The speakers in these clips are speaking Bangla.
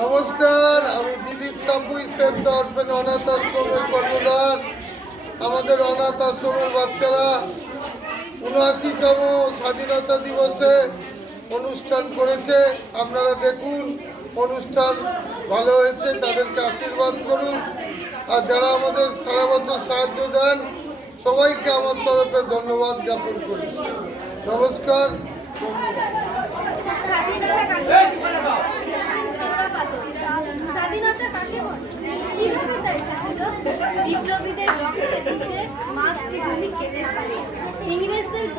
নমস্কার, আমি দিলীপ সাপুই সেদ্ধ অর্পেন অনাথ আশ্রমের কর্ণধার। আমাদের অনাথ আশ্রমের বাচ্চারা উনআশিতম স্বাধীনতা দিবসে অনুষ্ঠান করেছে। আপনারা দেখুন, অনুষ্ঠান ভালো হয়েছে, তাদেরকে আশীর্বাদ করুন। আর যারা আমাদের সারা বছর সাহায্য দেন, সবাইকে আমার তরফে ধন্যবাদ জ্ঞাপন করি। নমস্কার, ধন্যবাদ।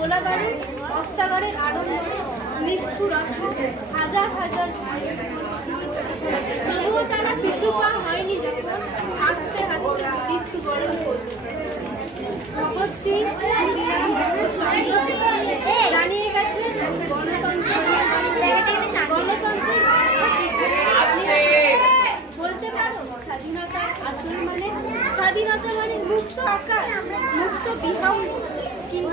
ইংরেজদের গোলাবারুদ অস্ত্রাগারের আড়ম্বরে নিষ্ঠুর হাজার হাজার তবুও তারা পিছু পা হয়নি যখন হাসতে হাসতে মৃত্যুবরণ করল ভগৎ সিং জানিয়ে গেছে গণতন্ত্র গণতন্ত্র বলতে পারো স্বাধীনতার আসল মানে স্বাধীনতা মানে মুক্ত আকাশ, মুক্ত বিহাম কিন্তু